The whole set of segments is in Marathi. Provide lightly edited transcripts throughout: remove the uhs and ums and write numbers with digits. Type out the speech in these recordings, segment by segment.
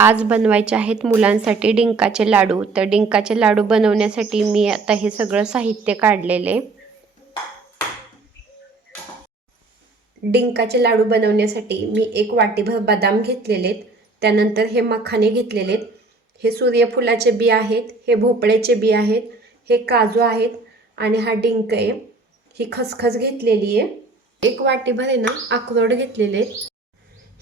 आज बनवायचे आहेत मुलांसाठी डिंकाचे लाडू। तर डिंकाचे लाडू बनवण्यासाठी मी आता हे सगळं साहित्य काढलेले। डिंकाचे लाडू बनवण्यासाठी मी एक वाटीभर बदाम घेतलेले, त्यानंतर हे मखाने घेतलेले, हे सूर्यफुलाचे बी आहेत, हे भोपळ्याचे बी आहेत, हे काजू आहेत आणि हा डिंक आहे। ही खसखस घेतलेली आहे। एक वाटीभर आहे ना अक्रोड घेतलेले।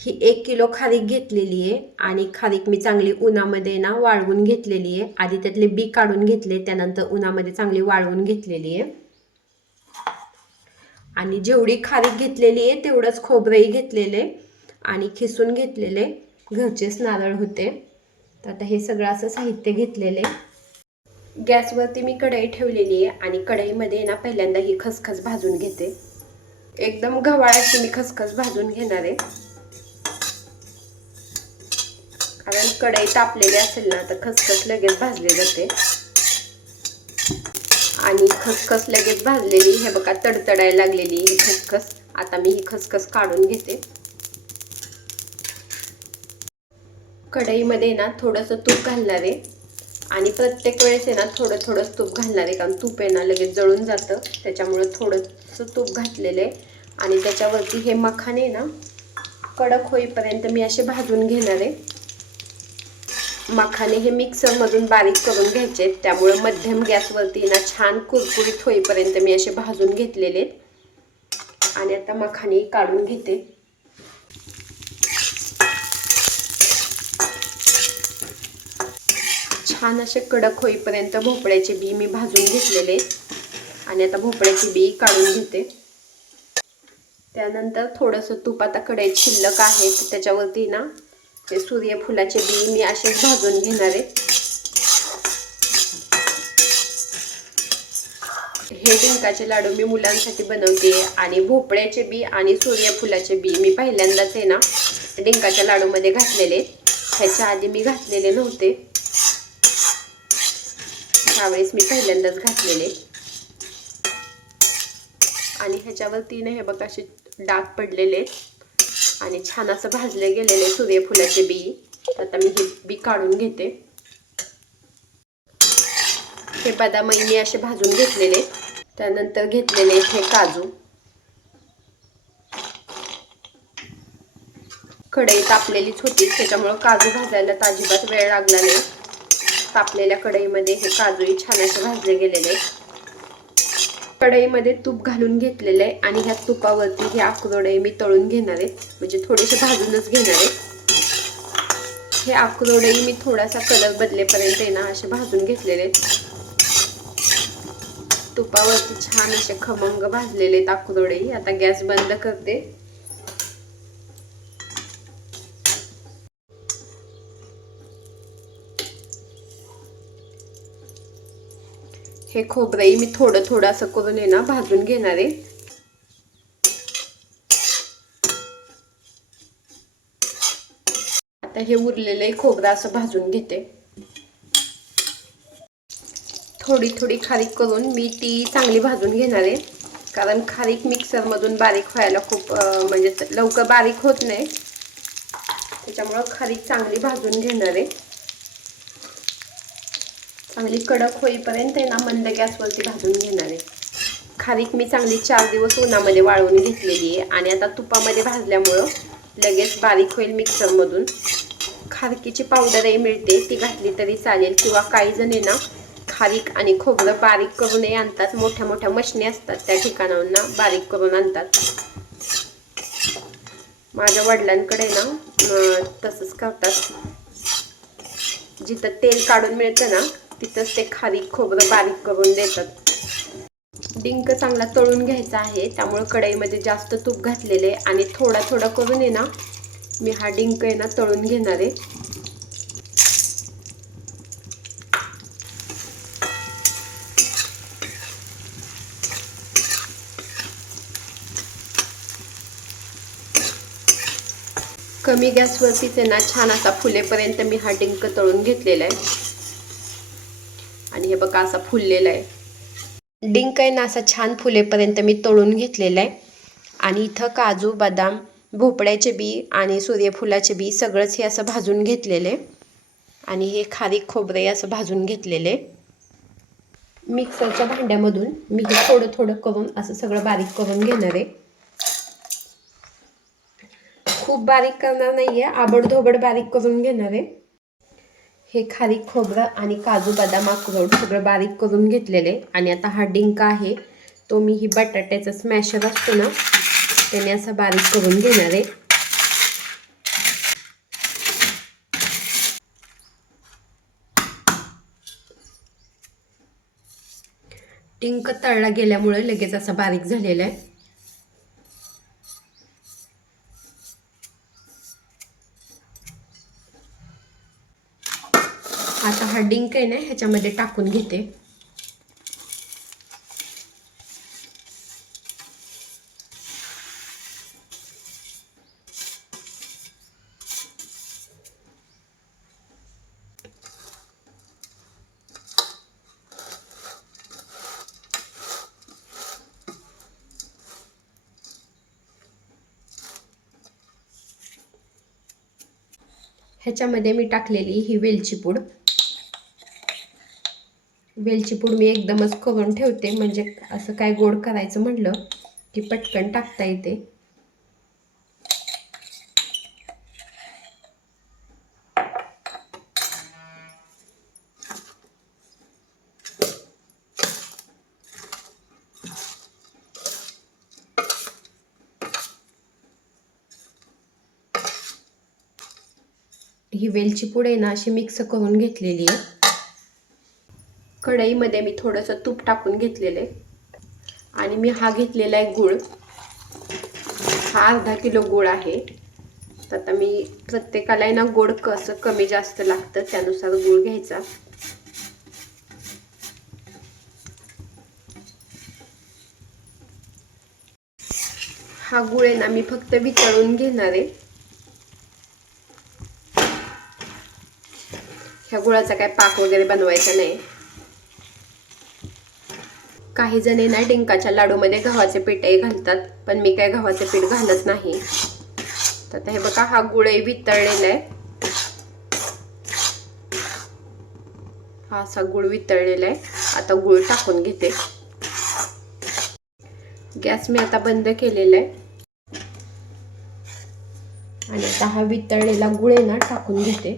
ही 1 किलो खारीक घेतलेली आहे आणि खारीक मी चांगली उन्हामध्ये ना वाळवून घेतलेली आहे। आधी त्यातले बी काढून घेतले, त्यानंतर उन्हामध्ये चांगली वाळवून घेतलेली आहे। आणि जेवढी खारीक घेतलेली आहे तेवढंच खोबरंही घेतलेले आणि खिसून घेतलेले घरचेच नारळ होते। तर आता हे सगळं असं साहित्य घेतलेले। गॅसवरती मी कढई ठेवलेली आहे आणि कढईमध्ये ना पहिल्यांदा ही खसखस भाजून घेते। एकदम गव्हाळाची मी खसखस भाजून घेणार आहे, कारण कढई तापलेली असेल ना तर खसखस लगेच भाजली जाते। आणि खसखस लगेच भाजलेली, हे बघा तडतडायला लागलेली ही खसखस। आता मी ही खसखस काढून घेते। कढईमध्ये ना थोडंसं तूप घालणार आहे आणि प्रत्येक वेळेस आहे ना थोडं थोडं तूप घालणार आहे, कारण तूप आहे ना लगेच जळून जातं, त्याच्यामुळे थोडंसं तूप घातलेलं आहे। आणि त्याच्यावरती हे मखाने ना कडक होईपर्यंत मी असे भाजून घेणार आहे। मखाने हे मिक्सरमधून बारीक करून घ्यायचे, त्यामुळे मध्यम गॅसवरती ना छान कुरकुरीत होईपर्यंत मी असे भाजून घेतलेले। आणि आता मखाने काढून घेते। छान असे कडक होईपर्यंत भोपळ्याचे बी मी भाजून घेतलेले आणि आता भोपळ्याची बी काढून घेते। त्यानंतर थोडंसं तूप आता कढईत शिल्लक आहे, त्याच्यावरती ना ते सूर्यफुलाचे बी मी असेच भाजून घेणार आहे। हे डिंकाचे लाडू मी मुलांसाठी बनवते आणि भोपळ्याचे बी आणि सूर्यफुलाचे बी मी पहिल्यांदाच आहे ना डिंकाच्या लाडूमध्ये घातलेले, ह्याच्या आधी मी घातलेले नव्हते, त्यावेळेस मी पहिल्यांदाच घातलेले। आणि ह्याच्यावरती हे बघा असे डाग पडलेले आणि छान असं भाजले गेलेले सूर्यफुलाचे बी। आता मी हे बी काढून घेते। हे बदामही मी असे भाजून घेतलेले, त्यानंतर घेतलेले हे काजू। कढई तापलेलीच होती, त्याच्यामुळे काजू भाजायला अजिबात वेळ लागला नाही। तापलेल्या कढईमध्ये हे काजूही छान असे भाजले गेलेले। कढईमध्ये तूप घालून घेतलेले आहे आणि ह्या तुपावरती हे अक्रोडही मी तळून घेणार आहे, म्हणजे थोडेसे भाजूनच घेणार आहे। हे अक्रोडही मी थोडासा कलर बदलेपर्यंत आहे ना असे भाजून घेतलेले। तुपावरती छान असे खमंग भाजलेले अक्रोडही। आता गॅस बंद करते। हे खोबरंही मी थोडं थोडं असं करून आहे ना भाजून घेणार आहे। आता हे उरलेले खोबरं असं भाजून घेते। थोडी थोडी खारीक करून मी ती चांगली भाजून घेणार आहे, कारण खारीक मिक्सरमधून बारीक व्हायला खूप म्हणजे लवकर बारीक होत नाही, त्याच्यामुळे खारीक चांगली भाजून घेणार आहे। चांगली कडक होईपर्यंत आहे ना मंद गॅसवरती भाजून घेणार आहे। खारीक मी चांगली 4 दिवस उन्हामध्ये वाळवून घेतलेली आहे आणि आता तुपामध्ये भाजल्यामुळं लगेच बारीक होईल मिक्सरमधून। खारकीची पावडरही मिळते, ती घातली तरी चालेल, किंवा काही जण आहे ना खारीक आणि खोबरं बारीक करूनही आणतात, मोठ्या मोठ्या मशनी असतात त्या ठिकाणाहून ना बारीक करून आणतात। माझ्या वडिलांकडे ना तसंच करतात, जिथं तेल काढून मिळतं ना तिथंच ते खारीक खोबरं बारीक करून देतात। डिंक चांगला तळून घ्यायचा आहे, त्यामुळे कढईमध्ये जास्त तूप घातलेले आणि थोडा थोडा करून आहे ना मी हा डिंक आहे ना तळून घेणार आहे। कमी गॅसवरतीच आहे ना छान असा फुलेपर्यंत मी हा डिंक तळून घेतलेला आहे आणि हे बघा असा फुललेला आहे। डिंक आहे ना असा छान फुलेपर्यंत मी तळून घेतलेला आहे। आणि इथं काजू बदाम भोपळ्याचे बी आणि सूर्यफुलाचे बी सगळंच हे असं भाजून घेतलेले आणि हे खारीक खोबरे असं भाजून घेतलेले. मिक्सरच्या भांड्यामधून मी हे थोडं थोडं करून असं सगळं बारीक करून घेणार आहे. खूप बारीक करणार नाहीये, आबडधोबड बारीक करून घेणार आहे. हे खारीक खोबरं आणि काजू बदाम अक्रोड सगळं बारीक करून घेतलेले आणि आता हा डिंक आहे तो मी ही बटाट्याचा स्मॅशर असतो ना त्याने असा बारीक करून घेणार आहे. डिंक तळला गेल्यामुळे लगेच असा बारीक झालेला आहे. आता हा डिंक आहे ना ह्याच्यामध्ये टाकून घेते. ह्याच्यामध्ये मी टाकलेली ही वेलची पूड. वेलची पूड मी एकदमच करून ठेवते म्हणजे असं काय गोड करायचं म्हटलं की पटकन टाकता येते. ही वेलची पूड आहे ना अशी मिक्स करून घेतलेली आहे. कढईमध्ये मी थोडंसं तूप टाकून घेतलेले आणि मी हा घेतलेला आहे गूळ. हा अर्धा किलो गूळ आहे. तर आता मी प्रत्येकाला आहे ना गोड कसं कमी जास्त लागतं त्यानुसार गूळ घ्यायचा. हा गूळ आहे ना मी फक्त वितळून घेणार आहे. ह्या गुळाचा काय पाक वगैरे बनवायचा नाही. काही जण ना डिंकाच्या लाडूमध्ये गव्हाचे पीठही घालतात पण मी काय गव्हाचे पीठ घालत नाही. तर हे बघा हा गुळही वितळलेला आहे. हा असा गुळ वितळलेला आहे. आता गुळ टाकून घेते. गॅस मी आता बंद केलेला आहे आणि आता हा वितळलेला गुळ आहे ना टाकून घेते.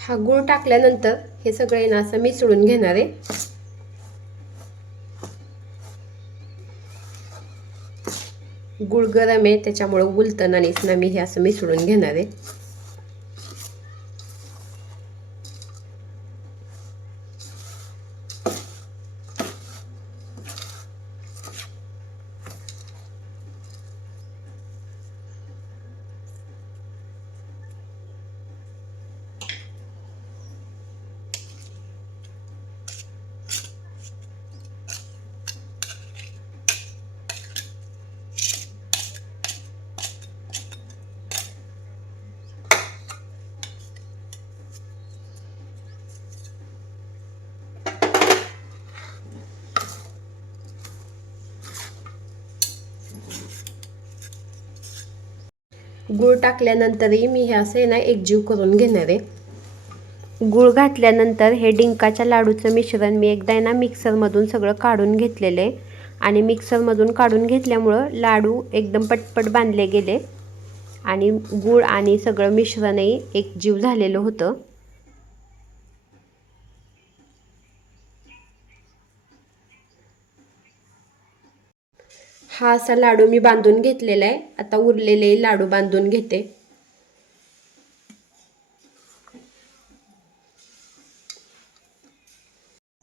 हा गूळ टाकल्यानंतर हे सगळे ना असं मिसळून घेणार आहे. गूळ गरम आहे त्याच्यामुळे गुलतनानेच ना मी हे असं मिसळून घेणार आहे. गूळ टाकल्यानंतरही मी हे असं ना एकजीव करून घेणार आहे. गूळ घातल्यानंतर हे डिंकाच्या लाडूचं मिश्रण मी एकदा ना मिक्सरमधून सगळं काढून घेतलेलं आहे आणि मिक्सरमधून काढून घेतल्यामुळं लाडू एकदम पटपट बांधले गेले आणि गूळ आणि सगळं मिश्रणही एकजीव झालेलं होतं. हा असा लाडू मी बांधून घेतलेला आहे. आता उरलेले लाडू बांधून घेते.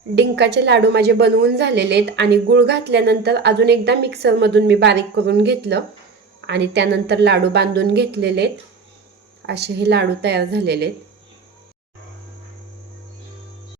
डिंकाचे लाडू माझे बनवून झालेले आहेत आणि गूळ घातल्यानंतर अजून एकदा मिक्सरमधून मी बारीक करून घेतलं आणि त्यानंतर लाडू बांधून घेतलेले आहेत. असे हे लाडू तयार झालेले आहेत.